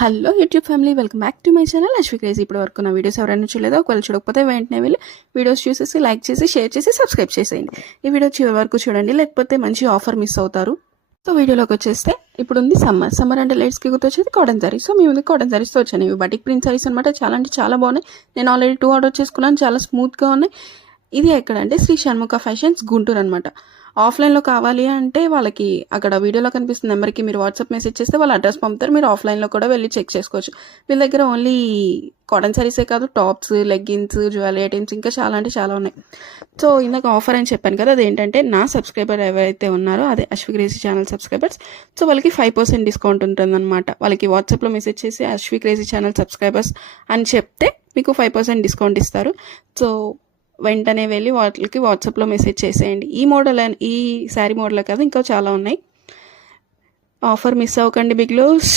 Hello YouTube family, welcome back to my channel Ashwi crazy. ఇప్పుడు వరకు నా వీడియోస్ ఎవరైనా చూడలేదో, ఒకవేళ చూడకపోతే వెంటనే వెళ్ళి వీడియోస్ చూసేసి లైక్ చేసి షేర్ చేసి సబ్స్క్రైబ్ చేసేయండి. ఈ వీడియో చివరి వరకు చూడండి, లేకపోతే మంచి ఆఫర్ మిస్ అవుతారు. సో వీడియోలోకి వచ్చేస్తే ఇప్పుడు ఉంది సమ్మర్ అంటే లేట్స్కి గుర్తొచ్చేది కాటన్ సారీ. సో మీ ముందు కాటన్ సారీస్తో వచ్చాను. ఇవి బటిక్ ప్రింట్ సారీస్ అనమాట. చాలా అంటే చాలా బాగున్నాయి. నేను ఆల్రెడీ 2 ఆర్డర్ చేసుకున్నాను. చాలా స్మూత్గా ఉన్నాయి. ఇది ఎక్కడంటే శ్రీ షణ్ముఖ ఫ్యాషన్స్ గుంటూరు అనమాట. ఆఫ్లైన్లో కావాలి అంటే వాళ్ళకి అక్కడ వీడియోలో కనిపిస్తున్న నెంబర్కి మీరు వాట్సాప్ మెసేజ్ చేస్తే వాళ్ళ అడ్రస్ పంపుతారు. మీరు ఆఫ్లైన్లో కూడా వెళ్ళి చెక్ చేసుకోవచ్చు. వీళ్ళ దగ్గర ఓన్లీ కాటన్ సారీసే కాదు, టాప్స్, లెగ్గిన్స్, జ్యువెలరీ ఐటమ్స్ ఇంకా చాలా అంటే చాలా ఉన్నాయి. సో ఇందాక ఆఫర్ అని చెప్పాను కదా, అదేంటంటే నా సబ్స్క్రైబర్ ఎవరైతే ఉన్నారో అదే Ashwi crazy channel subscribers, so వాళ్ళకి 5% డిస్కౌంట్ ఉంటుందన్నమాట. వాళ్ళకి వాట్సాప్లో మెసేజ్ చేసి అశ్వి క్రేజీ ఛానల్ సబ్స్క్రైబర్స్ అని చెప్తే మీకు 5% డిస్కౌంట్ ఇస్తారు. సో వెంటనే వెళ్ళి వాళ్ళకి వాట్సాప్లో మెసేజ్ చేసేయండి. ఈ మోడల్ ఈ శారీ మోడల్ కాదు, ఇంకా చాలా ఉన్నాయి. ఆఫర్ మిస్ అవ్వకండి బిగ్ లోస్.